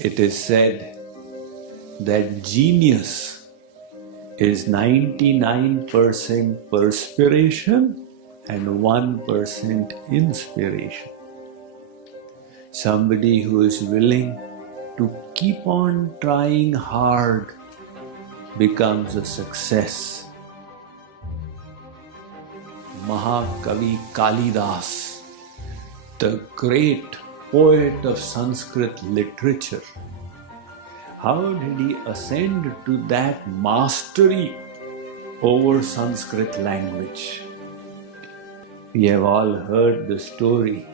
It is said that genius is 99% perspiration and 1% inspiration. Somebody who is willing to keep on trying hard becomes a success. Mahakavi Kalidas, the great poet of Sanskrit literature, how did he ascend to that mastery over Sanskrit language? We have all heard the story.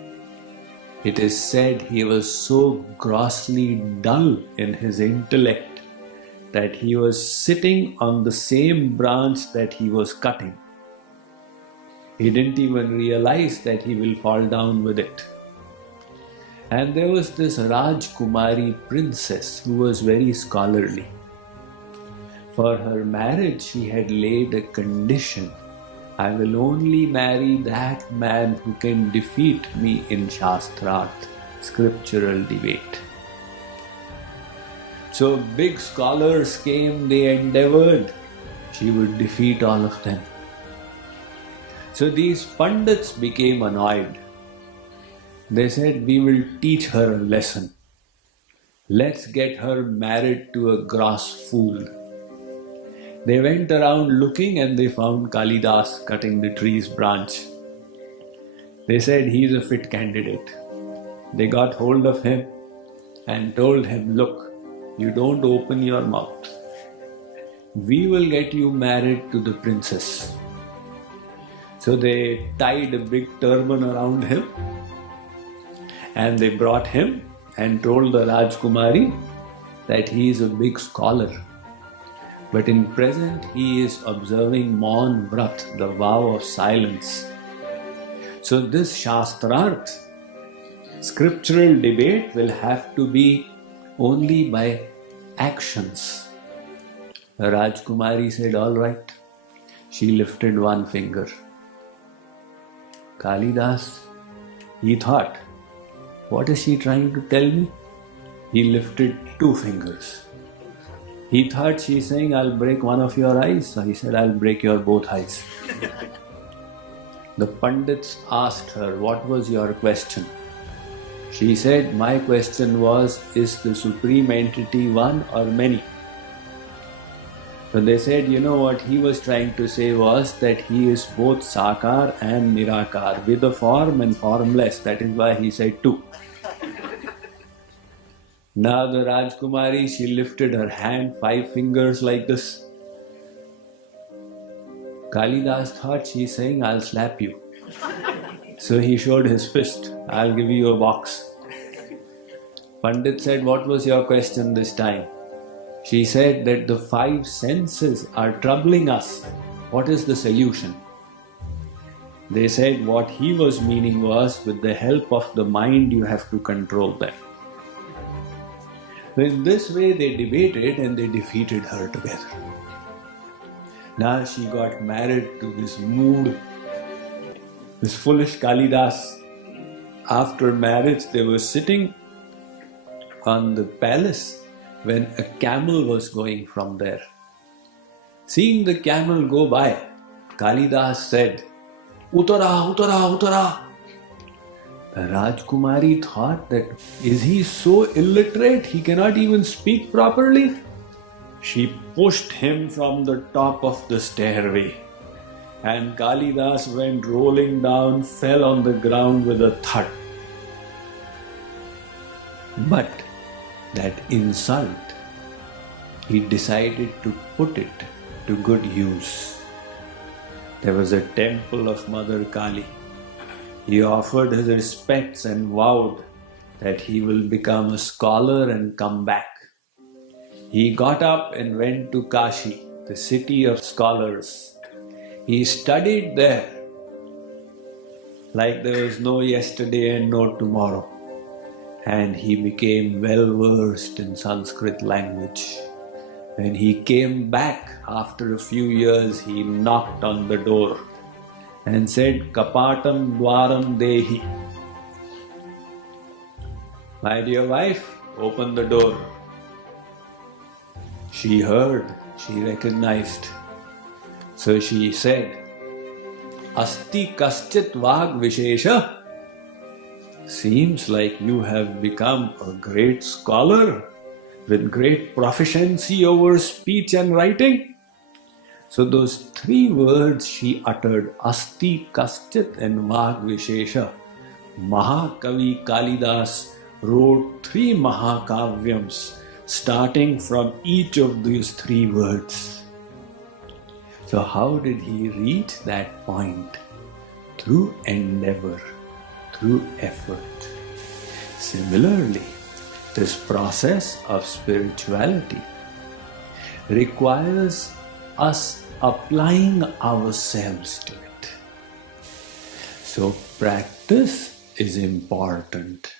It is said he was so grossly dull in his intellect that he was sitting on the same branch that he was cutting. He didn't even realize that he will fall down with it. And there was this Rajkumari princess who was very scholarly. For her marriage, she had laid a condition: I will only marry that man who can defeat me in Shastrat, scriptural debate. So big scholars came, they endeavored. She would defeat all of them. So these Pandits became annoyed. They said, we will teach her a lesson. Let's get her married to a gross fool. They went around looking and they found Kalidas cutting the tree's branch. They said, he's a fit candidate. They got hold of him and told him, look, you don't open your mouth. We will get you married to the princess. So they tied a big turban around him and they brought him and told the Rajkumari that he is a big scholar. But in present he is observing Maun Vrat, the vow of silence. So this Shastrarth, scriptural debate, will have to be only by actions. The Rajkumari said, all right. She lifted one finger. Kalidas, he thought, what is she trying to tell me? He lifted two fingers. He thought she's saying, I'll break one of your eyes. So he said, I'll break your both eyes. The Pandits asked her, what was your question? She said, my question was, is the Supreme Entity one or many? So they said, you know what he was trying to say was that he is both Sakar and Nirakar, with a form and formless. That is why he said two. Now the Rajkumari, she lifted her hand, 5 fingers like this. Kalidas thought she's saying, I'll slap you. So he showed his fist, I'll give you a box. Pandit said, what was your question this time? She said that the 5 senses are troubling us. What is the solution? They said what he was meaning was, with the help of the mind you have to control them. In this way they debated and they defeated her together. Now she got married to this mood, this foolish Kalidas. After marriage they were sitting on the palace when a camel was going from there. Seeing the camel go by, Kalidas said, Uttara, Uttara, Uttara. The Rajkumari thought that, is he so illiterate he cannot even speak properly? She pushed him from the top of the stairway and Kalidas went rolling down, fell on the ground with a thud. But that insult, he decided to put it to good use. There was a temple of Mother Kali. He offered his respects and vowed that he will become a scholar and come back. He got up and went to Kashi, the city of scholars. He studied there like there was no yesterday and no tomorrow. And he became well versed in Sanskrit language. When he came back after a few years, he knocked on the door and said, Kapatam Dwaram Dehi. My dear wife, open the door. She heard, she recognized. So she said, Asti kaschit vag vishesha. Seems like you have become a great scholar with great proficiency over speech and writing. So those three words she uttered, Asti kaschit and vag vishesha. Mahakavi Kalidas wrote 3 Mahakavyams starting from each of these 3 words. So how did he reach that point? Through endeavor, through effort. Similarly, this process of spirituality requires us applying ourselves to it. So practice is important.